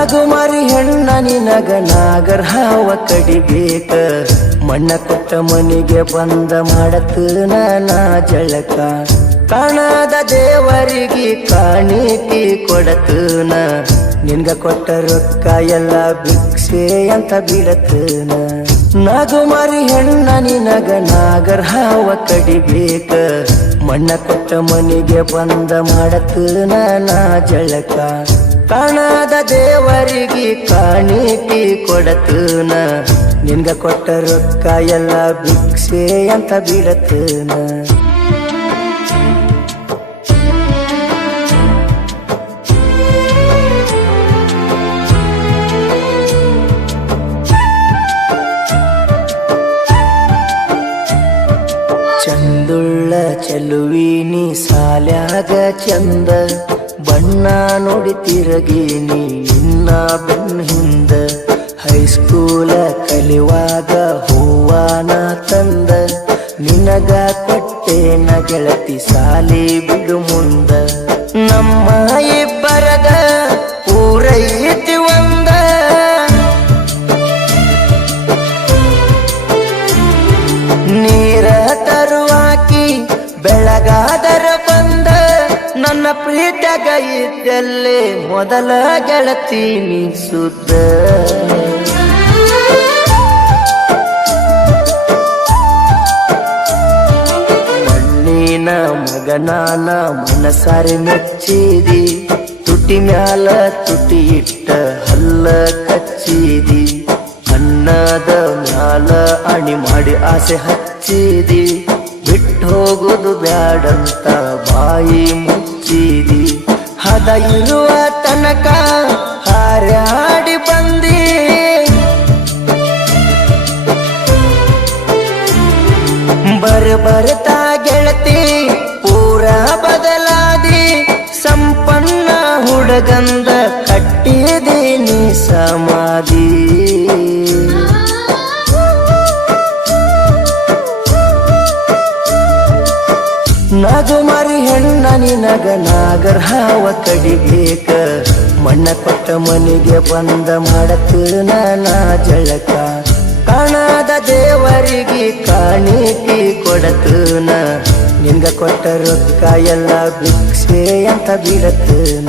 ನಾಗುಮಾರಿ ಹೆಣ್ಣ, ನಿನಗ ನಾಗರ ಹಾವ ಕಡಿಬೇಕ ಮಣ್ಣ ಕೊಟ್ಟ ಮನಿಗೆ ಬಂದ ಮಾಡತ್ ನಾ ಜಳಕ. ಕಾಣದ ದೇವರಿಗೆ ಕಾಣಿಕೆ ಕೊಡತನ ನಿನ್ಗ ಕೊಟ್ಟ ರೊಕ್ಕ ಎಲ್ಲ ಭಿಕ್ಷೆ ಅಂತ ಬಿಡತನ ನಾಗುಮಾರಿ ಹೆಣ್ಣ, ನಿನಗ ನಾಗರ ಹಾವ ಕಡಿಬೇಕ ಮಣ್ಣ ಕೊಟ್ಟ ಮನಿಗೆ ಬಂದ ಮಾಡತ್ ನಾ ಜಳಕ. ಕಾಣದ ದೇವರಿಗೆ ಕಾಣಿಕೆ ಕೊಡತನ ನಿನ್ಗ ಕೊಟ್ಟ ರೊಕ್ಕ ಎಲ್ಲ ಭಿಕ್ಷೆ ಅಂತ ಬಿಡತನ ಚಂದುಳ್ಳ ಚಲುವಿನಿ ಸಾಲ್ಯಾಗ ಚಂದ. ನೋಡಿ ತಿರಗೀನಿ ನಿನ್ನ ಬೆನ್ನ ಹಿಂದ ಹೈಸ್ಕೂಲ ಕಲಿವಾಗ ಹೂವಾನ ತಂದ. ನಿನಗ ಕೊಟ್ಟೇನ ಗೆಳತಿ ಸಾಲಿ ಬಿಡು ಮುಂದ. ನಮ್ಮ ಇಬ್ಬರದ ಪೂರೈತಿ ಒಂದ. ನೀರ ತರುವಾಕಿ ಬೆಳಗಾದರ ಬಂದ. ನನ್ನ ಪ್ರೀತಿಯಾಗ ಇದ್ದಲ್ಲಿ ಮೊದಲ ಗೆಳತಿ ಸುದ್ದ ಮಣ್ಣಿನ ಮಗನಾನ ಮನಸಾರಿ ಮೆಚ್ಚಿದಿ, ತುಟಿ ಮ್ಯಾಲ ತುಟಿ ಇಟ್ಟ ಹಲ್ಲ ಕಚ್ಚಿದಿ ಅನ್ನದ ಮ್ಯಾಲ ಅಣಿ ಮಾಡಿ ಆಸೆ ಹಚ್ಚಿದಿ. ಹೋಗುದು ಬ್ಯಾಡಂತ ಬಾಯಿ ಮುಚ್ಚಿದಿ. ಹದ ಇರುವ ತನಕ ಹಾರ್ಯಾಡಿ ಬಂದಿ. ಬರ ಬರ್ತಾ ಹಾವ ಕಡಿಬೇಕ ಮಣ್ಣ ಕೊಟ್ಟ ಮನಿಗೆ ಬಂದ ಮಾಡತನ ನಾ ಜಳಕ. ಕಾಣದ ದೇವರಿಗೆ ಕಾಣಿಕೆ ಕೊಡತನ ನಿಂಗ ಕೊಟ್ಟ ರೊಕ್ಕ ಎಲ್ಲ ಭಿಕ್ಷೆ ಅಂತ ಬಿಡತನ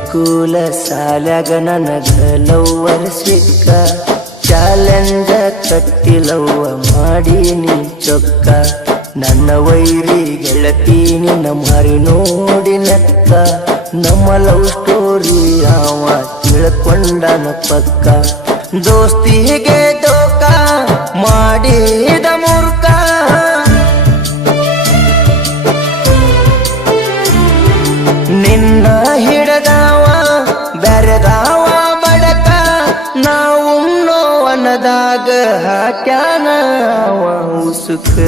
ಹೈಸ್ಕೂಲ ಸಾಲಾಗ ನನಗ ಲವ್ವರ್ ಸಿಕ್ಕ ಚಾಲೆಂಜ ಕಟ್ಟಿಲವ್ವ ನೀ ಚೊಕ್ಕ. ನನ್ನ ವೈರಿ ಗೆಳತಿ ನಿನ್ನ ಮಾರಿ ನೋಡಿ ನಕ್ಕ. ನಮ್ಮ ಲವ್ ಸ್ಟೋರಿ ಅವ ತಿಳ್ಕೊಂಡನ ಪಕ್ಕ. ದೋಸ್ತಿಗೆ ಉಸುಕ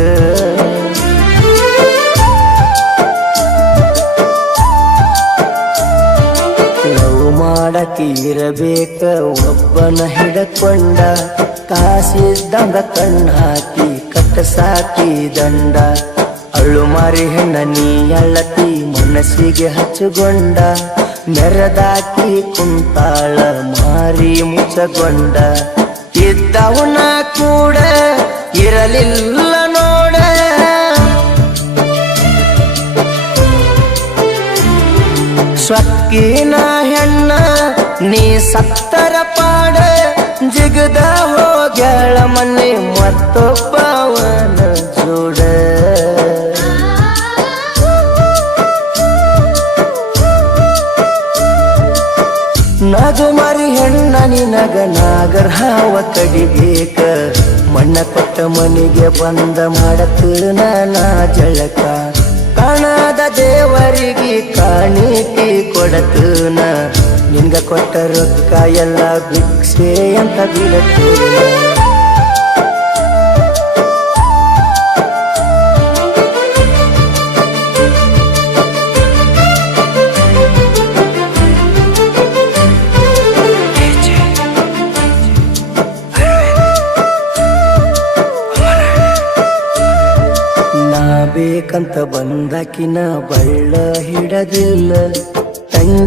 ನಾವು ಮಾಡಕ್ಕಿರಬೇಕ ಒಬ್ಬನ ಹಿಡಕೊಂಡ. ಕಾಸಿದ್ದಂಗ ಕಣ್ಣು ಹಾಕಿ, ಕಟ್ಟ ಸಾಕಿ ದಂಡ. ಅಳು ಮಾರಿ ಹೆಣ್ಣ ನೀ ಅಳ್ಳತಿ ಮನಸ್ಸಿಗೆ ಹಚ್ಚುಗೊಂಡ. ನೆರದಾಕಿ ಕುಂತಾಳ, ಮಾರಿ ಮುಚ್ಚಗೊಂಡ. ಇದ್ದವನ ಕೂಡ ಇರಲಿಲ್ಲ. ಸತ್ತರ ಪಾಡ ಜಿಗದ ಹೋಗ್ಯಾಳ ಮನೆ ಮತ್ತೊಬ್ಬವನ ಜೋಡ. ನಾಗುಮಾರಿ ಹೆಣ್ಣ ನಿನಗ ನಾಗರ ಹಾವ ಕಡಿಬೇಕ ಮಣ್ಣ ಕೊಟ್ಟ ಮನಿಗೆ ಬಂದ ಮಾಡತನ ನಾ ಜಳಕ. ಕಾಣದ ದೇವರಿಗೆ ಕಾಣಿಕೆ ಕೊಡತನ ನಿಮ್ಗೆ ಕೊಟ್ಟ ರೊಕ್ಕ ಎಲ್ಲ ಭಿಕ್ಷೆ ಅಂತ ಬೀಳತ್ತು. ನಾ ಬೇಕಂತ ಬಂದಕಿನ ಬಳ್ಳ ಹಿಡದಿಲ್ಲ.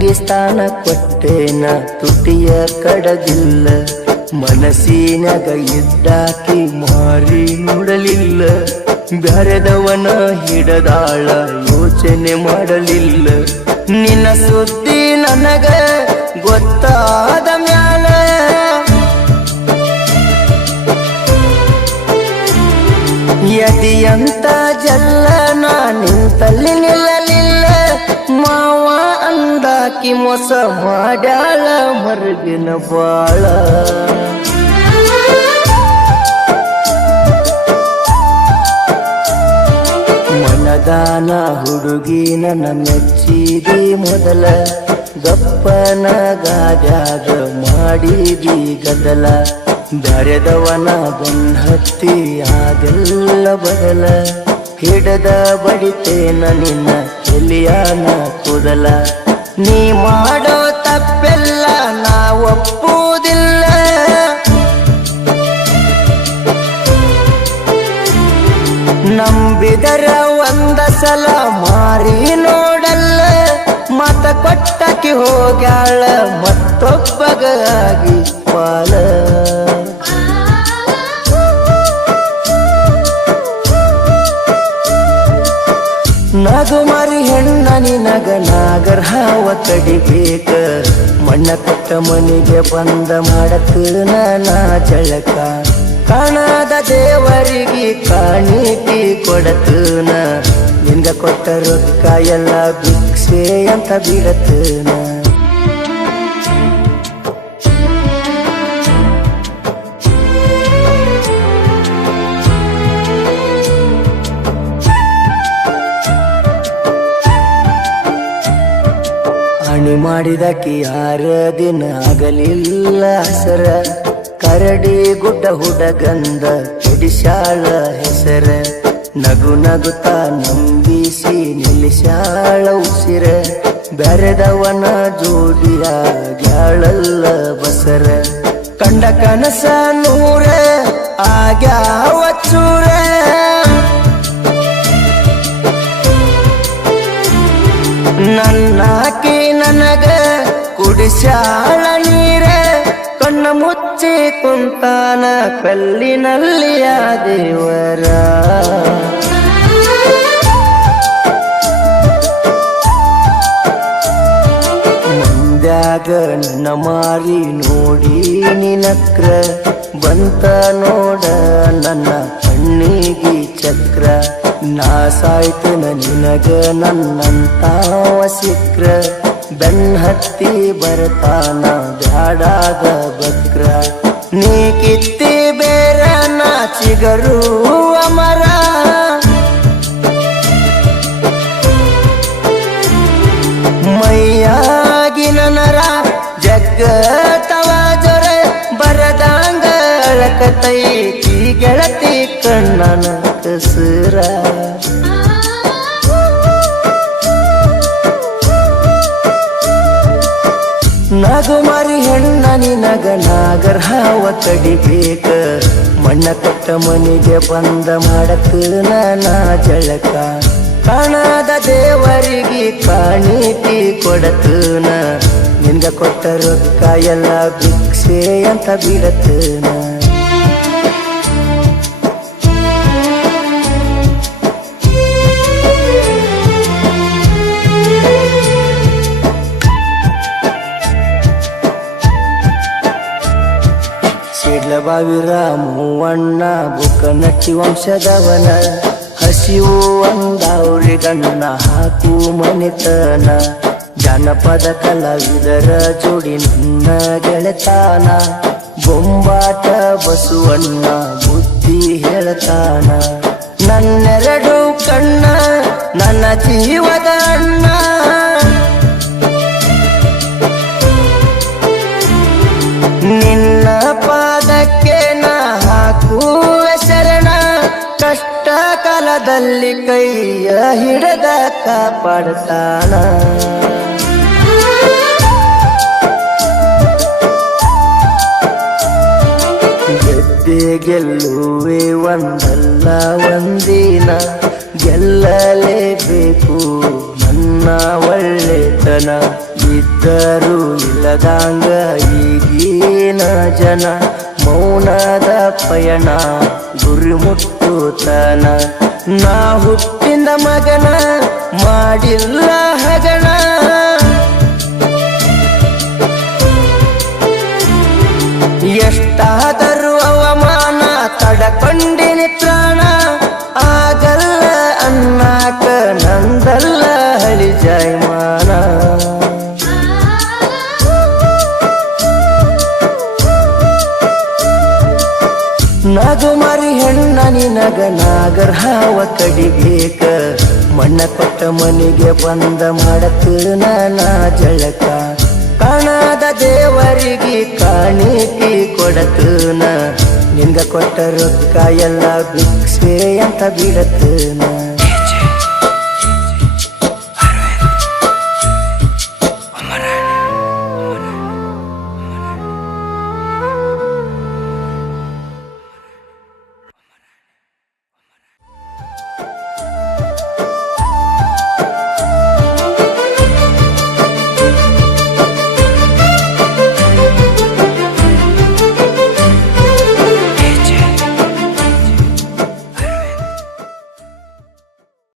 ತಂಗಿ ಸ್ಥಾನ ಕೊಟ್ಟೇನ ತುಟಿಯ ಕಡದಿಲ್ಲ. ಮನಸ್ಸಿನಾಗ ಇದ್ದಾಕಿ ಮಾರಿ ನೋಡಲಿಲ್ಲ. ಬ್ಯಾರೆದವನ ಹಿಡದಾಳ ಯೋಚನೆ ಮಾಡಲಿಲ್ಲ. ನಿನ್ನ ಸುದ್ದಿ ನನಗ ಗೊತ್ತಾದ ಮ್ಯಾಲ. ಯದಿಯಂತ ಜಲ್ಲ ನಾ ನಿಂತಲ್ಲಿ ಮಾವ ಅಂದಾಕಿ ಮೋಸ ಮಾಡ್ಯಾಳ ಮರುಗಿನ ಬಾಳ. ಮನದಾನ ಹುಡುಗಿ ನನ್ನ ಮೆಚ್ಚಿದಿ ಮೊದಲ, ಗಪ್ಪನ ಗಾಜಾದ ಮಾಡಿದಿ ಗದಲ ಬರೆದವನ ಹತ್ತಿ ಅದೆಲ್ಲ ಬದಲ. ಹಿಡದ ಬಡಿತೇನ ನಿನ್ನ ಎಲಿಯಾನ ಕೂದಲ. ನೀ ಮಾಡೋ ತಪ್ಪೆಲ್ಲ ನಾ ಒಪ್ಪುವುದಿಲ್ಲ. ನಂಬಿದರ ಒಂದ ಸಲ ಮಾರಿ ನೋಡಲ್ಲ. ಮತ ಕೊಟ್ಟಕ್ಕೆ ಹೋಗ್ಯಾಳ ಮತ್ತೊಬ್ಬಗಾಗಿ ಪಾಲ. ನಗು ಮಾರಿ ಹೆಣ್ಣ ನಿನಗ ನಾಗರ ಹಾವ ತಡಿಬೇಕ. ಮಣ್ಣ ಕೊಟ್ಟ ಮನೆಗೆ ಬಂದ ಮಾಡಕ ನಾ ಜಳಕ ಕಾಣದ ದೇವರಿಗೆ ಕಾಣಿಕೆ ಕೊಡತನ ನಿಂಗ ಕೊಟ್ಟ ರೊಕ್ಕ ಎಲ್ಲ ಭಿಕ್ಷೆ ಅಂತ ಬಿಡತನ ಮಾಡಿದಕಿ ಯಾರ ದಿನ ಆಗಲಿಲ್ಲ ಸರ? ಕರಡಿ ಗುಡ್ಡ ಹುಡಗಂದ ಕೆಡಿಶಾಳ ಹೆಸರ? ನಗು ನಗುತ್ತಾ ನಂಬಿಸಿ ನಿಲ್ಲಿಸಾಳ ಉಸಿರ? ಬೆರೆದವನ ಜೋಡಿಯ ಗ್ಯಾಳಲ್ಲ ಬಸರ? ಕಂಡ ಕನಸ ನೂರ, ಆಗ್ಯಾವ ಚೂರ? ನನ್ನಾಕಿ ನನಗ ಕುಡಿಸಾಳ ನೀರ, ಕಣ್ಣ ಮುಚ್ಚಿ ಕುಂತಾನ ಕಲ್ಲಿನಲ್ಲಿಯ ದೇವರ. ಮುಂದಾಗ ನನ್ನ ಮಾರಿ ನೋಡಿ ನಿನಕ್ರ, ಬಂತ ನೋಡ ನನ್ನ ಕಣ್ಣಿಗೆ ಚಕ್ರ. ನಾ ಸಾಯ್ತನ ನಿನಗ ನನ್ನಂತ ಸಿಕ್ರ ಬೆನ್ ಹತ್ತಿ ಬರ್ತಾನ ಬ್ಯಾಡಾದ ಬಕ್ರ ನೀ ಕಿತ್ತಿ ಬೇರ ನಾಚಿಗರು ಅಮರ ಮೈಯಾಗಿನ ನರ ಜಗ್ಗತವ ಜೊರೆ. ಬರದಾಂಗ ಅಳಕತೈತಿ ಗೆಳತಿ ಕಣ್ಣನ. ಕಸುರ ನಗು ಮಾರಿ ಹೆಣ್ಣ ನಗ ನಾಗರ ಹಾವ ತಡಿಬೇಕ ಮಣ್ಣ ಕೊಟ್ಟ ಮನೆಗೆ ಬಂದ ಮಾಡಕ ನಾನಾ ಜಳಕ. ಕಾಣದ ದೇವರಿಗೆ ಕಾಣಿತಿ ಕೊಡತನ ನಿನ್ಗ ಕೊಟ್ಟ ರೊಕ್ಕ ಎಲ್ಲ ಭಿಕ್ಷೆ ಅಂತ ಬಿಡತನ ಸಿಡ್ಲಬಾವಿರ ಮೂವಣ್ಣ, ಬುಕ್ಕ ನಟ್ಟಿ ವಂಶದವನ, ಹಸಿವು ಒಂದವ್ರಿಗಣ್ಣ ಹಾಕು ಮನೆತನ. ಜನಪದ ಕಲಾವಿದರ ಜೋಡಿ ನನ್ನ ಗೆಳೆತಾನ. ಬೊಂಬಾಟ ಬಸುವಣ್ಣ ಬುದ್ಧಿ ಹೇಳ್ತಾನ. ನನ್ನೆರಡು ಕಣ್ಣ, ನನ್ನ ಜೀವದ ಅಣ್ಣ. ನಿನ್ನ ಕಾಲದಲ್ಲಿ ಕೈಯ ಹಿಡದ ಕಾಪಾಡ್ತಾನ. ಗೆದ್ದೆ ಗೆಲ್ಲುವೆ ಒಂದಲ್ಲ ಒಂದಿನ, ಗೆಲ್ಲಲೇಬೇಕು ನನ್ನ ಒಳ್ಳೆತನ. ಇದ್ದರೂ ಇಲ್ಲದಂಗ ಈಗಿನ ಜನ, ಮೌನದ ಪಯಣ ಗುರಿ ಮುಟ್ಟುತನ ನಾ ಹುಟ್ಟಿನ ಮಗನ ಮಾಡಿಲ್ಲ ಹಗಣ. ಎಷ್ಟಾದರೂ ಕಡಿಬೇಕ ಮಣ್ಣ ಕೊಟ್ಟ ಮನೆಗೆ ಬಂದ ಮಾಡತನ ನಾ ಜಳಕ. ಕಾಣದ ದೇವರಿಗೆ ಕಾಣಿಕೆ ಕೊಡತನ ನಿಂಗ ಕೊಟ್ಟ ರೊಕ್ಕ ಎಲ್ಲ ಬಿಕ್ಸೆ ಅಂತ ಬಿಡತನ